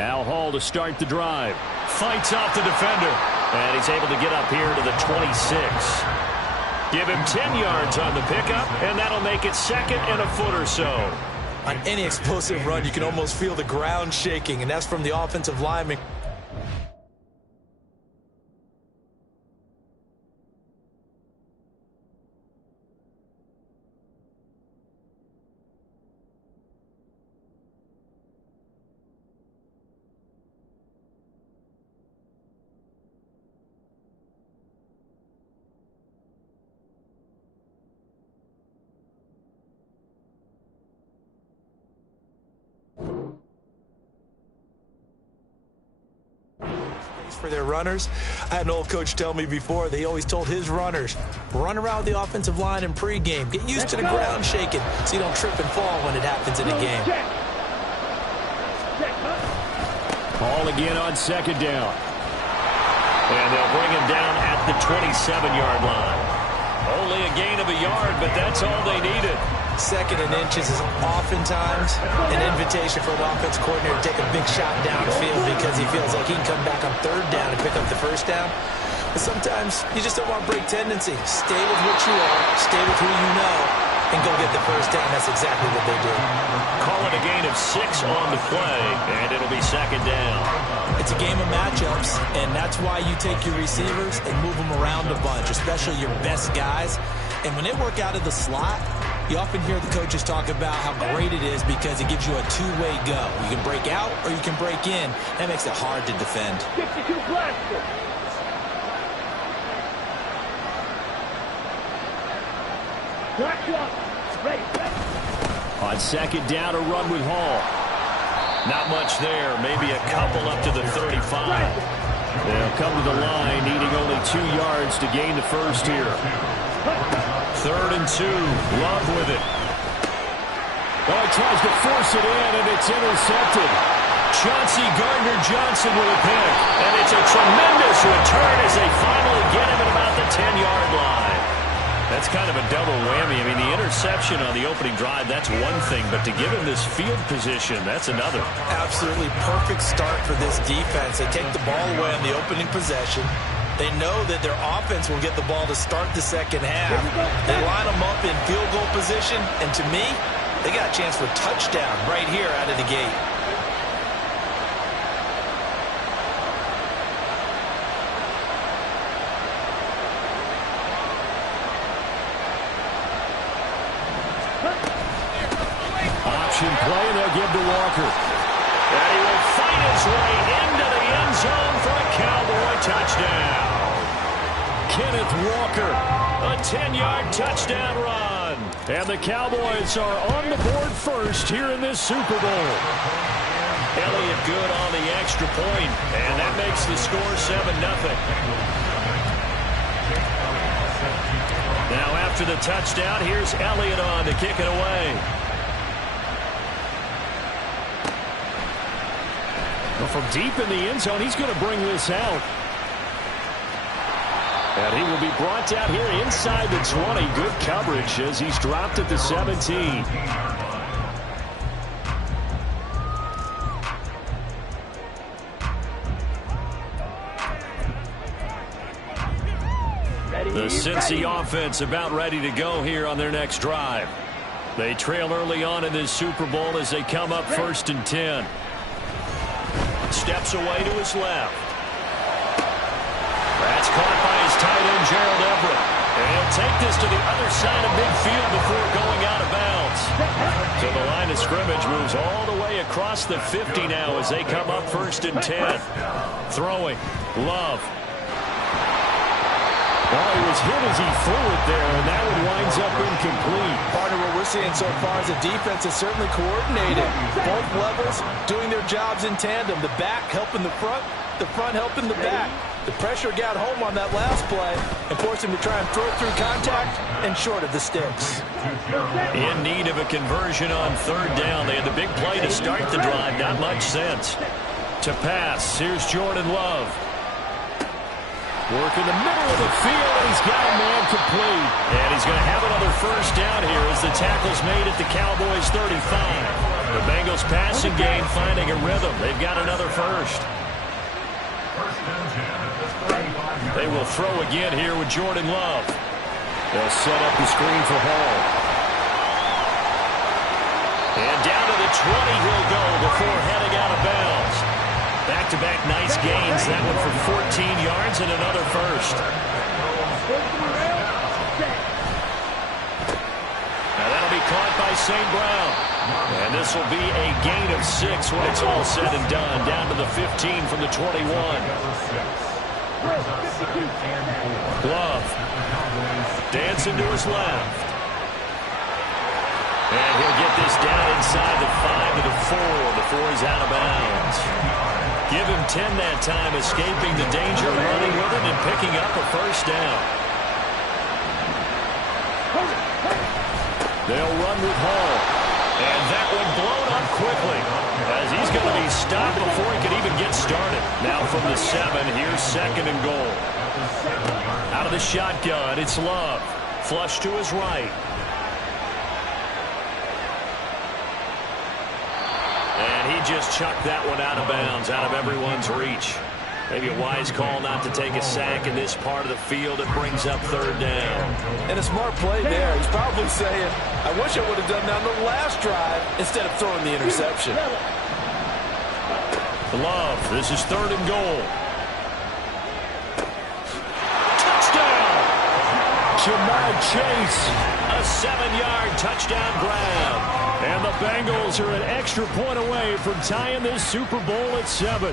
Now Hall to start the drive. Fights off the defender. And he's able to get up here to the 26. Give him 10 yards on the pickup, and that'll make it second and a foot or so. On any explosive run, you can almost feel the ground shaking, and that's from the offensive lineman. For their runners. I had an old coach tell me before, they always told his runners, run around the offensive line in pregame. Get used to the ground shaking so you don't trip and fall when it happens in a game. Ball again on second down. And they'll bring him down at the 27-yard line. Only a gain of a yard, but that's all they needed. Second and inches is oftentimes an invitation for an offense coordinator to take a big shot downfield because he feels like he can come back on third down and pick up the first down. But sometimes you just don't want break tendency. Stay with what you are, stay with who you know, and go get the first down. That's exactly what they do. Call it a gain of 6 on the play, and it'll be second down. It's a game of matchups, and that's why you take your receivers and move them around a bunch, especially your best guys. And when they work out of the slot, you often hear the coaches talk about how great it is because it gives you a two-way go. You can break out or you can break in. That makes it hard to defend. 62 blaster. On second down, a run with Hall. Not much there. Maybe a couple up to the 35. They'll come to the line, needing only 2 yards to gain the first here. 3rd and 2. Love with it. Oh, he tries to force it in, and it's intercepted. Chauncey Gardner-Johnson with a pick. And it's a tremendous return as they finally get him at about the 10-yard line. That's kind of a double whammy. I mean, the interception on the opening drive, that's one thing. But to give him this field position, that's another. Absolutely perfect start for this defense. They take the ball away on the opening possession. They know that their offense will get the ball to start the second half. They line them up in field goal position, and to me, they got a chance for a touchdown right here out of the gate. Option play, they'll give to Walker. And he will fight his way into the end zone for a Cowboy touchdown. Kenneth Walker, a 10-yard touchdown run. And the Cowboys are on the board first here in this Super Bowl. Elliott good on the extra point, and that makes the score 7-0. Now after the touchdown, here's Elliott on to kick it away. Well, from deep in the end zone, he's going to bring this out. And he will be brought down here inside the 20. Good coverage as he's dropped at the 17. The Cincy offense about ready to go here on their next drive. They trail early on in this Super Bowl as they come up 1st and 10. Steps away to his left. That's caught by his tight end, Gerald Everett. And he'll take this to the other side of midfield before going out of bounds. So the line of scrimmage moves all the way across the 50 now as they come up 1st and 10. Throwing. Love. Oh, he was hit as he threw it there, and that one winds up incomplete. Partner, what we're seeing so far is the defense is certainly coordinated. Both levels doing their jobs in tandem. The back helping the front helping the back. The pressure got home on that last play and forced him to try and throw it through contact and short of the sticks. In need of a conversion on 3rd down. They had the big play to start the drive. Not much sense. To pass, here's Jordan Love. Work in the middle of the field, and he's got a man complete. And he's going to have another first down here as the tackle's made at the Cowboys' 35. The Bengals passing game finding a rhythm. They've got another first. They will throw again here with Jordan Love. They'll set up the screen for Hall. And down to the 20 he'll go before heading out of bounds. Back-to-back nice gains. That one for 14 yards and another first. Now that'll be caught by St. Brown. And this will be a gain of 6 when it's all said and done. Down to the 15 from the 21. Glove. Dancing to his left. And he'll get this down inside the 5 to the 4 before he's out of bounds. Give him 10 that time, escaping the danger, running with it, and picking up a first down. They'll run with Hall. And that one blown up quickly, as he's going to be stopped before he could even get started. Now from the 7, here's 2nd and goal. Out of the shotgun, it's Love. Flush to his right. And he just chucked that one out of bounds, out of everyone's reach. Maybe a wise call not to take a sack in this part of the field. It brings up 3rd down. And a smart play there. He's probably saying, I wish I would have done that on the last drive instead of throwing the interception. Love, this is 3rd and goal. Touchdown! Jamar Chase, a 7-yard touchdown grab. And the Bengals are an extra point away from tying this Super Bowl at 7.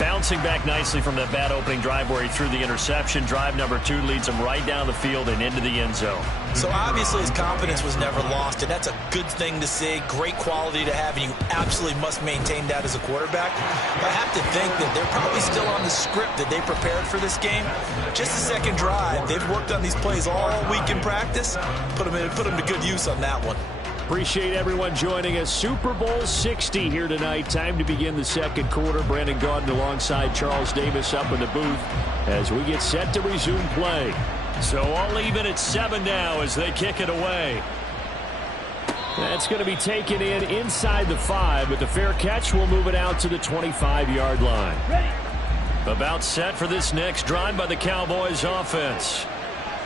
Bouncing back nicely from that bad opening drive where he threw the interception. Drive number 2 leads him right down the field and into the end zone. So obviously his confidence was never lost, and that's a good thing to see. Great quality to have, and you absolutely must maintain that as a quarterback. But I have to think that they're probably still on the script that they prepared for this game. Just the 2nd drive, they've worked on these plays all week in practice. Put them to good use on that one. Appreciate everyone joining us. Super Bowl 60 here tonight. Time to begin the 2nd quarter. Brandon Gaudin alongside Charles Davis up in the booth as we get set to resume play. So all even at 7 now as they kick it away. That's going to be taken in inside the 5, but the fair catch will move it out to the 25-yard line. About set for this next drive by the Cowboys offense.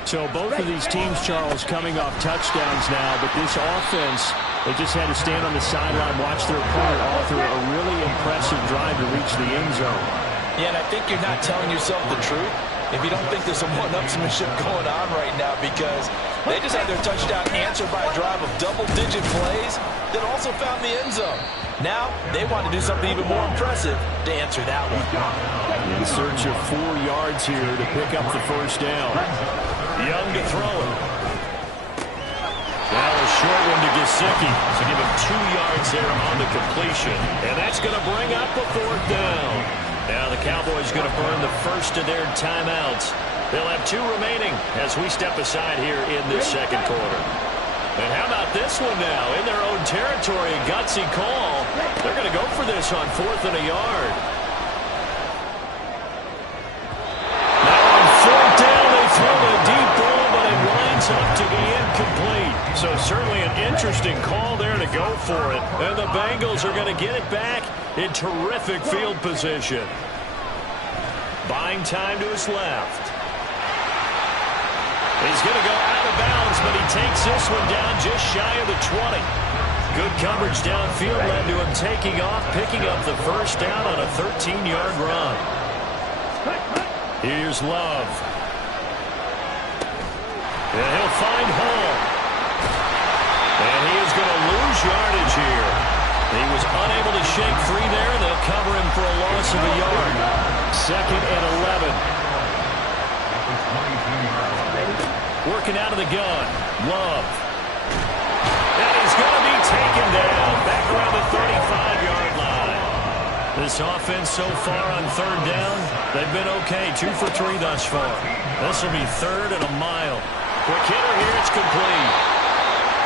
So both of these teams, Charles, coming off touchdowns now, but this offense, they just had to stand on the sideline, watch their opponent author a really impressive drive to reach the end zone. Yeah, and I think you're not telling yourself the truth if you don't think there's some one-upsmanship going on right now, because they just had their touchdown answered by a drive of double-digit plays that also found the end zone. Now, they want to do something even more impressive to answer that one. In search of 4 yards here to pick up the first down. Young to throw it. Now a short one to Gesicki to give him 2 yards there on the completion. And that's going to bring up a 4th down. Now the Cowboys going to burn the first of their timeouts. They'll have 2 remaining as we step aside here in this 2nd quarter. And how about this one now? In their own territory, a gutsy call. They're going to go for this on 4th and a yard. Now on 4th down, they throw the deep ball, but it winds up to be incomplete. So certainly an interesting call there to go for it. And the Bengals are going to get it back in terrific field position. Buying time to his left. He's going to go out of bounds, but he takes this one down just shy of the 20. Good coverage downfield led to him taking off, picking up the first down on a 13-yard run. Here's Love. And he'll find Hall. And he is going to lose yardage here. He was unable to shake free there, and they'll cover him for a loss of a yard. 2nd and 11. Working out of the gun. Love. And he's going to be taken down back around the 35-yard line. This offense so far on 3rd down, they've been okay. 2 for 3 thus far. This will be 3rd and a mile. Quick hitter here. It's complete.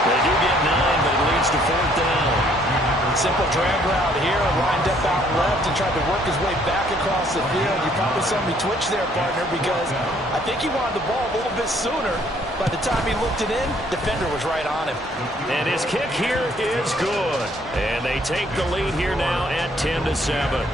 They do get 9, but it leads to 4th down. Simple drag route here, lined up out left and tried to work his way back across the field. You probably saw me twitch there, partner, because I think he wanted the ball a little bit sooner. By the time he looked it in, defender was right on him. And his kick here is good. And they take the lead here now at 10-7.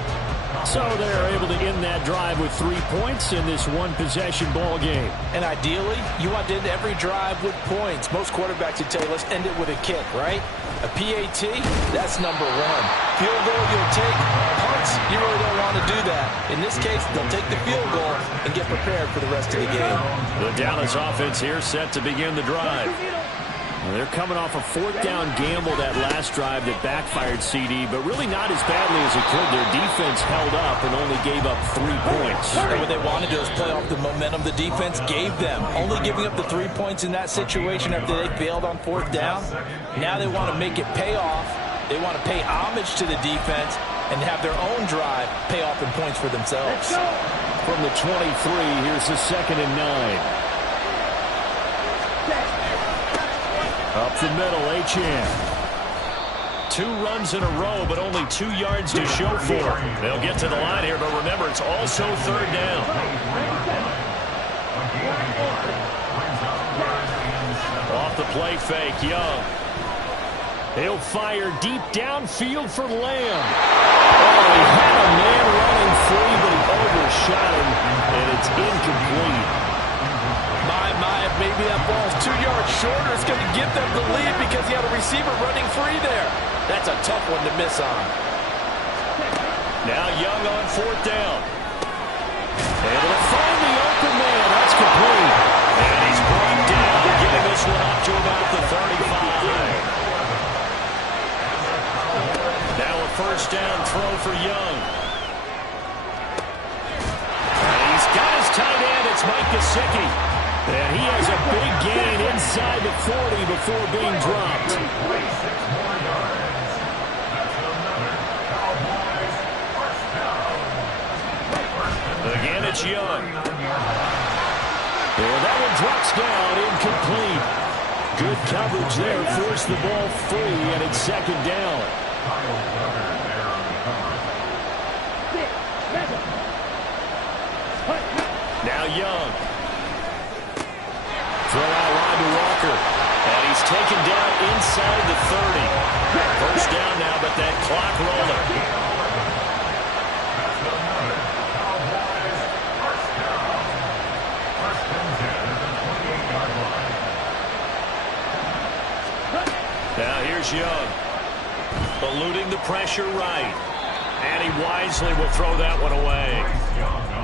So they're able to end that drive with 3 points in this one-possession ball game. And ideally, you want to end every drive with points. Most quarterbacks would tell you, let's end it with a kick, right? A PAT, that's number one. Field goal you'll take. Punts, you really don't want to do that. In this case, they'll take the field goal and get prepared for the rest of the game. The Dallas offense here set to begin the drive. They're coming off a fourth down gamble that last drive that backfired CD, but really not as badly as it could. Their defense held up and only gave up 3 points. And what they wanted to do is play off the momentum the defense gave them. Only giving up the 3 points in that situation after they failed on fourth down. Now they want to make it pay off. They want to pay homage to the defense and have their own drive pay off in points for themselves. From the 23, here's the 2nd and 9. Up the middle, Achane. 2 runs in a row, but only 2 yards to show for it. They'll get to the line here, but remember, it's also 3rd down. Off the play fake, Young. He'll fire deep downfield for Lamb. Oh, he had a man running free, but he overshot him, and it's incomplete. Maybe that ball's 2 yards shorter. It's going to give them the lead because he had a receiver running free there. That's a tough one to miss on. Now Young on 4th down. Able to find the open man. That's complete. And he's brought down, getting this one up to about the 35. Now a 1st down throw for Young. And he's got his tight end. It's Mike Gesicki. And he has a big gain inside the 40 before being dropped. Again, it's Young. And that one drops down, incomplete. Good coverage there, forced the ball free, and it's 2nd down. Now Young. Throw out line to Walker. And he's taken down inside the 30. 1st down now, but that clock rolling. Now here's Young. Eluding the pressure right. And he wisely will throw that one away.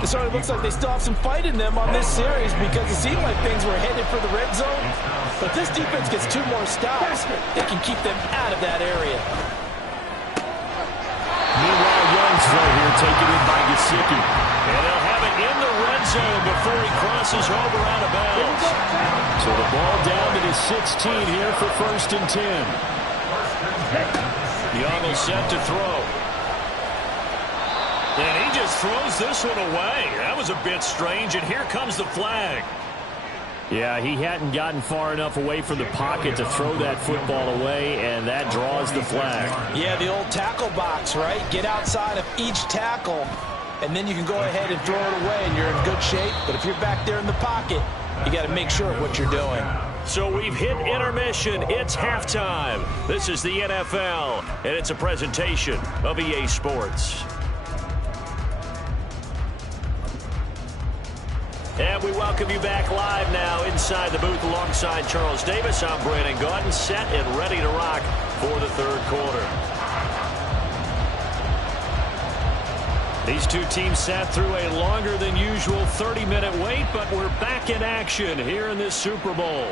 It sort of looks like they still have some fight in them on this series because it seemed like things were headed for the red zone. But this defense gets 2 more stops. They can keep them out of that area. Meanwhile, Young's throw here taken in by Gesicki. And they'll have it in the red zone before he crosses over out of bounds. So the ball down to the 16 here for 1st and 10. Young is set to throw. And he just throws this one away. That was a bit strange, and here comes the flag. Yeah, he hadn't gotten far enough away from the pocket to throw that football away, and that draws the flag. Yeah, the old tackle box, right? Get outside of each tackle, and then you can go ahead and throw it away, and you're in good shape. But if you're back there in the pocket, you got to make sure of what you're doing. So we've hit intermission. It's halftime. This is the NFL, and it's a presentation of EA Sports. And we welcome you back live now inside the booth alongside Charles Davis. I'm Brandon Gaudin, set and ready to rock for the 3rd quarter. These 2 teams sat through a longer than usual 30-minute wait, but we're back in action here in this Super Bowl.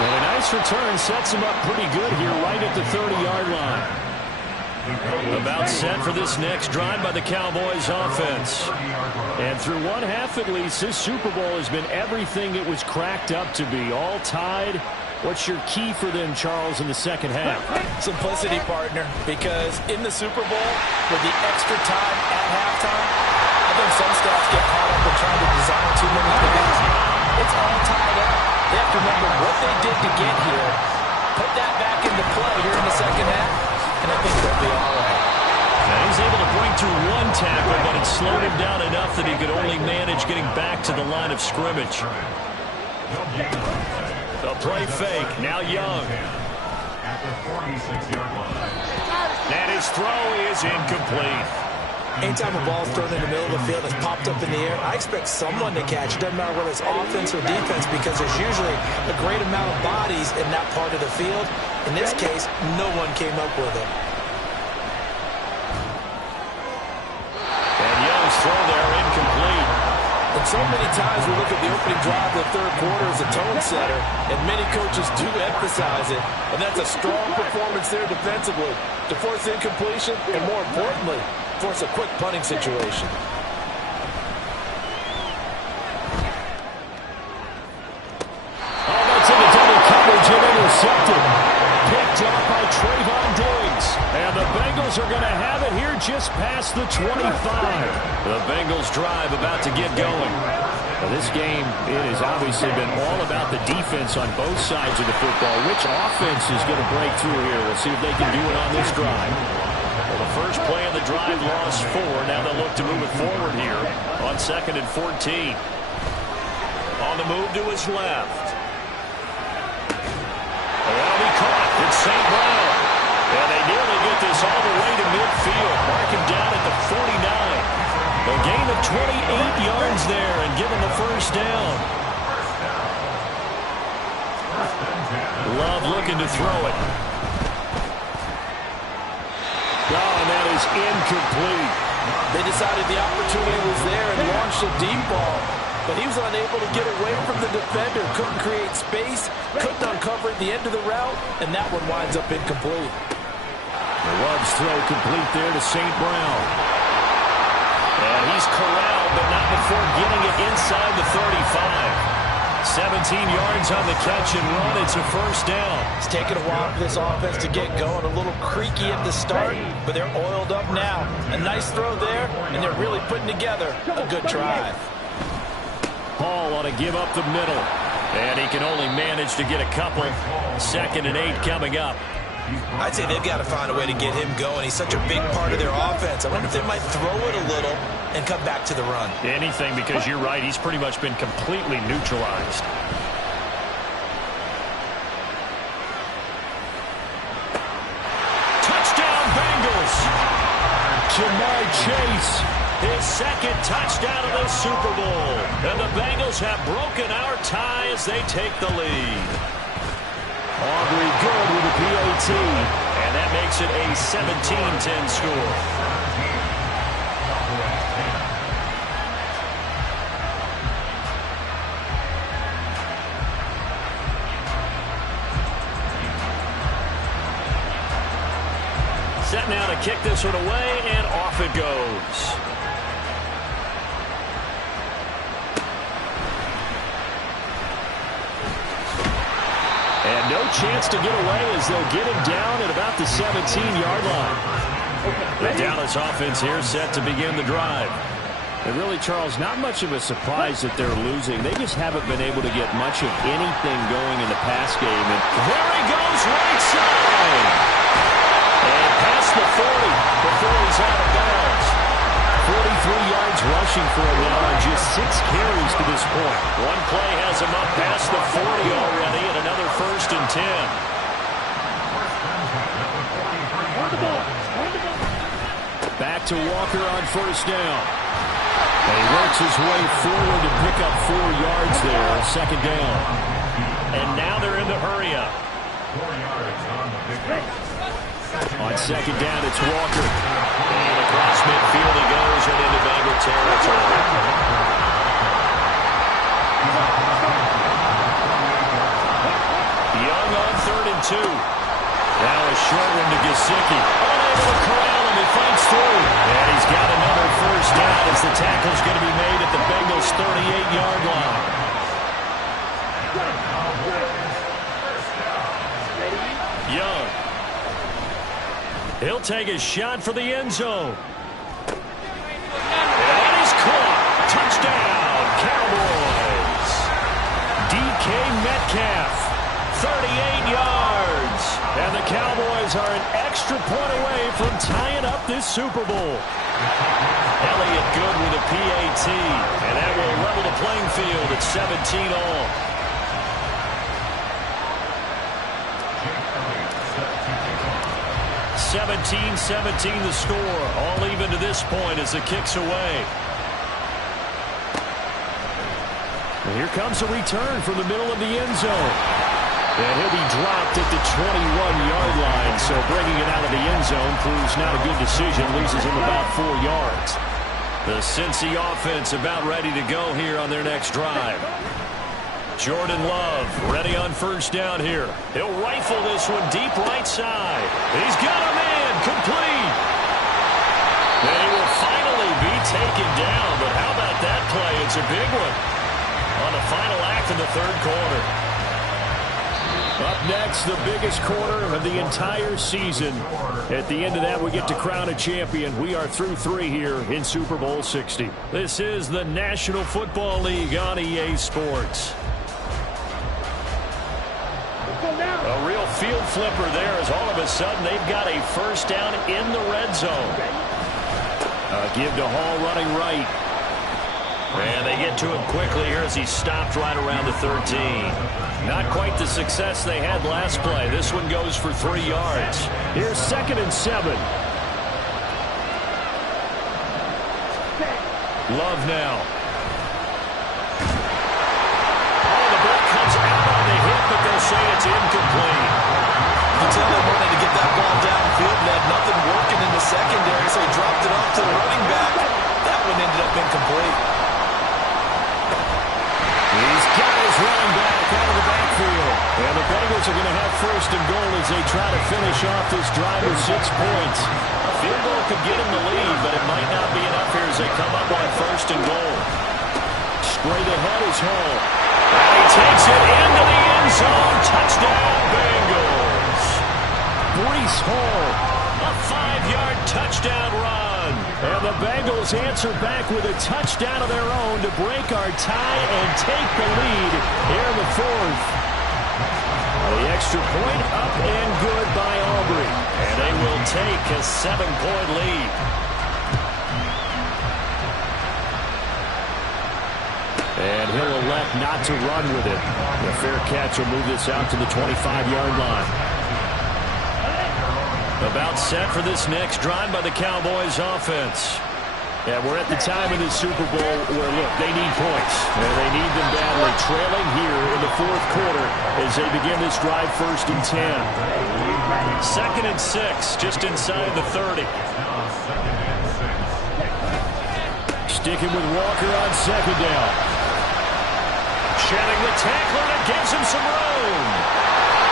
And a nice return sets them up pretty good here right at the 30-yard line. About set for this next drive by the Cowboys offense. And through 1 half at least, this Super Bowl has been everything it was cracked up to be. All tied. What's your key for them, Charles, in the 2nd half? Simplicity, partner, because in the Super Bowl, with the extra time at halftime, I think some staffs get caught up in trying to design too many things. It's all tied up. They have to remember what they did to get here, put that back into play here in the second half, and I think they'll be all right. Now he's able to break through one tackle, but it slowed him down enough that he could only manage getting back to the line of scrimmage. The play fake, now Young. And his throw is incomplete. Anytime a ball's thrown in the middle of the field that's popped up in the air, I expect someone to catch it. Doesn't matter whether it's offense or defense, because there's usually a great amount of bodies in that part of the field. In this case, no one came up with it. And Young's throw there incomplete. And so many times we look at the opening drive of the third quarter as a tone setter, and many coaches do emphasize it, and that's a strong performance there defensively to force incompletion and, more importantly, force a quick punting situation. Oh, that's in the double coverage and intercepted. Picked off by Trayvon Diggs. And the Bengals are going to have it here just past the 25. The Bengals drive about to get going. Well, this game, it has obviously been all about the defense on both sides of the football. Which offense is going to break through here? We'll see if they can do it on this drive. Well, the first play of the drive lost 4. Now they'll look to move it forward here on 2nd and 14. On the move to his left. Well, he caught. It's St. Brown. And they nearly get this all the way to midfield. Mark him down at the 49. A gain of 28 yards there and given the first down. Love looking to throw it. Oh, and that is incomplete. They decided the opportunity was there and launched a deep ball, but he was unable to get away from the defender, couldn't create space, couldn't uncover at the end of the route, and that one winds up incomplete. Love's throw complete there to St. Brown. And he's corralled, but not before getting it inside the 35. 17 yards on the catch and run. It's a first down. It's taken a while for this offense to get going. A little creaky at the start, but they're oiled up now. A nice throw there, and they're really putting together a good drive. Hall ought to give up the middle. And he can only manage to get a couple. 2nd and 8 coming up. I'd say they've got to find a way to get him going. He's such a big part of their offense. I wonder if they might throw it a little and come back to the run. Anything, because you're right. He's pretty much been completely neutralized. Touchdown, Bengals. Jamar Chase, his 2nd touchdown of the Super Bowl. And the Bengals have broken our tie as they take the lead. Aubrey good with a Pt2. And that makes it a 17-10 score. Set now to kick this one away, and off it goes. And no chance to get away as they'll get him down at about the 17-yard line. The Dallas offense here set to begin the drive. And really, Charles, not much of a surprise that they're losing. They just haven't been able to get much of anything going in the pass game. And there he goes, right side. And past the 40 before he's out of bounds. 43 yards rushing for him now on just 6 carries to this point. One play has him up past the 40 already, and another 1st and 10. Back to Walker on 1st down. And he works his way forward to pick up 4 yards there, 2nd down. And now they're in the hurry up. On 2nd down, it's Walker. And across midfield he goes and into Bengal territory. Young on 3rd and 2. Now a short one to Gesicki. Unable to corral him, he fights through. And he's got another 1st down as the tackle's going to be made at the Bengals' 38-yard line. Young. He'll take a shot for the end zone. And he's caught. Touchdown, Cowboys. DK Metcalf extra point away from tying up this Super Bowl. Elliott good with a PAT, and that will level the playing field at 17 all. (17-17) the score. All even to this point as the kick's away. And here comes a return from the middle of the end zone. And he'll be dropped at the 21-yard line. So bringing it out of the end zone proves not a good decision. Loses him about 4 yards. The Cincy offense about ready to go here on their next drive. Jordan Love ready on first down here. He'll rifle this one deep right side. He's got a man complete. And he will finally be taken down. But how about that play? It's a big one on the final act of the third quarter. Up next, the biggest quarter of the entire season. At the end of that, we get to crown a champion. We are through 3 here in Super Bowl 60. This is the National Football League on EA Sports. A real field flipper there as all of a sudden they've got a first down in the red zone. Give to Hall running right. And they get to him quickly here as he stopped right around the 13. Not quite the success they had last play. This one goes for 3 yards. Here's 2nd and 7. Love now. Oh, the ball comes out on the hit, but they'll say it's incomplete. You can tell they wanted to get that ball downfield. They had nothing working in the secondary, so he dropped it off to the running back. That one ended up incomplete. He's got his running back out of the backfield. And the Bengals are going to have 1st and goal as they try to finish off this drive with 6 points. A field goal could get him the lead, but it might not be enough here as they come up on 1st and goal. Straight ahead is Hall. And he takes it into the end zone. Touchdown, Bengals. Breece Hall, a 5-yard touchdown run. And the Bengals answer back with a touchdown of their own to break our tie and take the lead here in the 4th. The extra point up and good by Aubrey. And they will take a 7-point lead. And he'll elect not to run with it. The fair catch will move this out to the 25-yard line. About set for this next drive by the Cowboys offense. Yeah, we're at the time of this Super Bowl where, look, they need points. And they need them badly. Trailing here in the 4th quarter as they begin this drive 1st and 10. 2nd and 6, just inside the 30. Sticking with Walker on 2nd down. Shedding the tackler that gives him some room.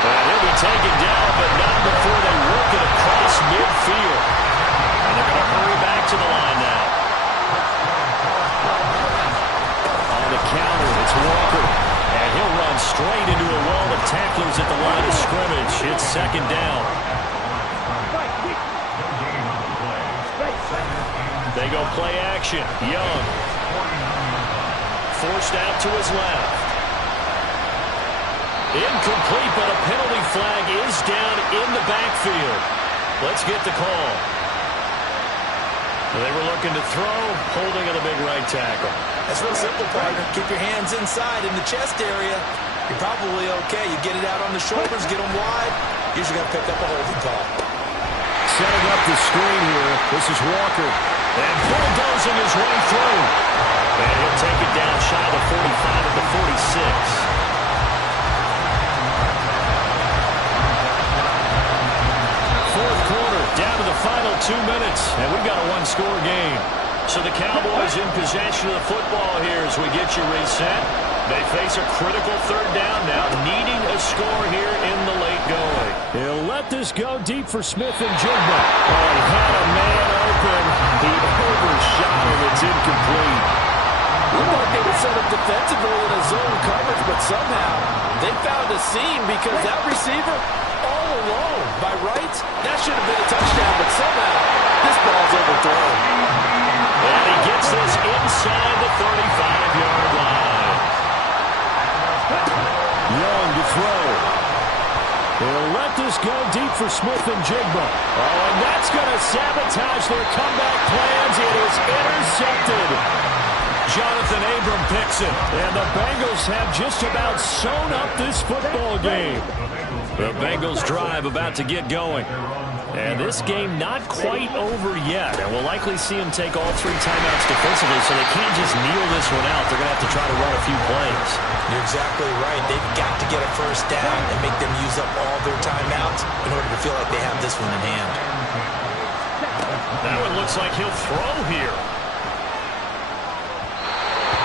And he'll be taken down, but not before they work it across midfield. And they're going to hurry back to the line now. On the counter, it's Walker. And he'll run straight into a wall of tacklers at the line of scrimmage. It's 2nd down. They go play action. Young. Forced out to his left. Incomplete, but a penalty flag is down in the backfield. Let's get the call. They were looking to throw, holding on the big right tackle. That's real simple, partner. Keep your hands inside in the chest area. You're probably okay. You get it out on the shoulders, get them wide. Usually got to pick up a holding call. Setting up the screen here. This is Walker. And bulldozing his way through. And he'll take it down shy of the 45 at the 46. Down to the final 2 minutes, and we've got a 1-score game. So the Cowboys in possession of the football here as we get you reset. They face a critical 3rd down now, needing a score here in the late going. He'll let this go deep for Smith and Jigba. Oh, he had a man open. He overshot him. It's incomplete. Looked like they were set up defensively in a zone coverage, but somehow they found a seam because that receiver all alone by rights, that should have been a touchdown, but somehow this ball's overthrown. And he gets this inside the 35-yard line. Young to throw. He'll let this Bengals go deep for Smith and Jigba. Oh, and that's going to sabotage their comeback plans. It is intercepted. Jonathan Abram picks it. And the Bengals have just about sewn up this football game. The Bengals drive about to get going. And this game not quite over yet. And we'll likely see them take all 3 timeouts defensively, so they can't just kneel this one out. They're going to have to try to run a few plays. You're exactly right. They've got to get a first down and make them use up all their timeouts in order to feel like they have this one in hand. That one looks like he'll throw here.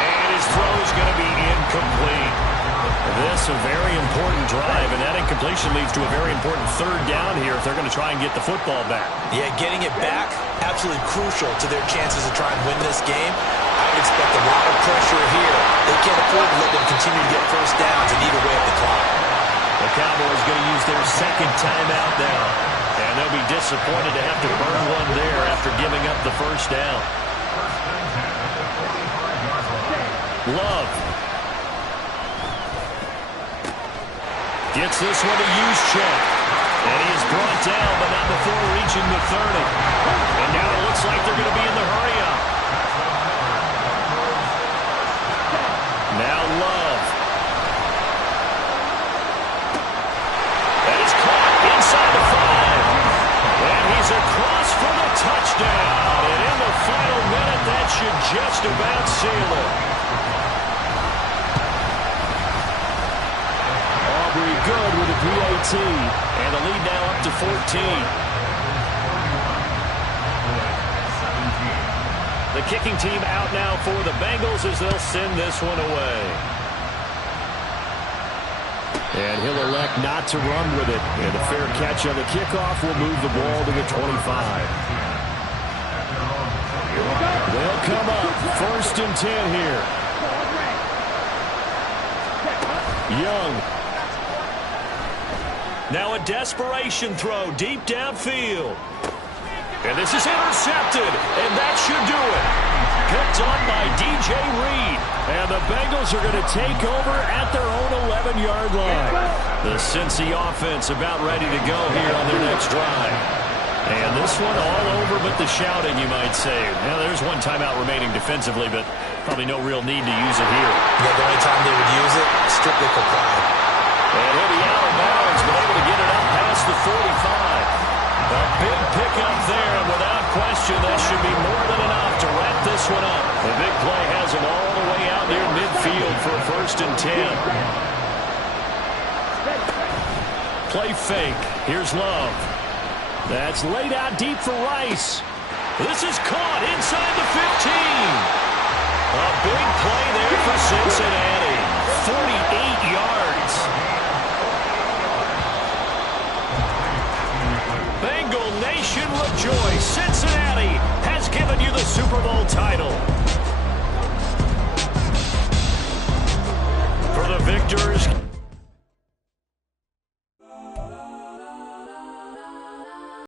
And his throw is going to be incomplete. This a very important drive, and that incompletion leads to a very important 3rd down here if they're going to try and get the football back. Yeah, getting it back, absolutely crucial to their chances to try and win this game. I would expect a lot of pressure here. They can't afford to let them continue to get first downs and eat away at the clock. The Cowboys going to use their 2nd timeout now, and they'll be disappointed to have to burn one there after giving up the first down. Love. Gets this one to use check. And he is brought down, but not before reaching the 30. And now it looks like they're going to be in the hurry-up. Now Love. That is caught inside the 5. And he's across for the touchdown. And in the final minute, that should just about seal it. Good with a Pt2, and the lead now up to 14. The kicking team out now for the Bengals as they'll send this one away. And he'll elect not to run with it. And a fair catch on the kickoff will move the ball to the 25. They'll come up 1st and 10 here. Young. Now a desperation throw deep downfield. And this is intercepted, and that should do it. Picked up by DJ Reed. And the Bengals are going to take over at their own 11-yard line. The Cincy offense about ready to go here on their next drive. And this one all over but the shouting, you might say. Now, there's 1 timeout remaining defensively, but probably no real need to use it here. Yeah, the only time they would use it, strictly for pride. And he'll be out of bounds, but able to get it up past the 45. A big pickup there, and without question, that should be more than enough to wrap this one up. The big play has him all the way out near midfield for a 1st and 10. Play fake. Here's Love. That's laid out deep for Rice. This is caught inside the 15. A big play there for Cincinnati. 48 yards. Bengal Nation rejoice. Cincinnati has given you the Super Bowl title. For the victors,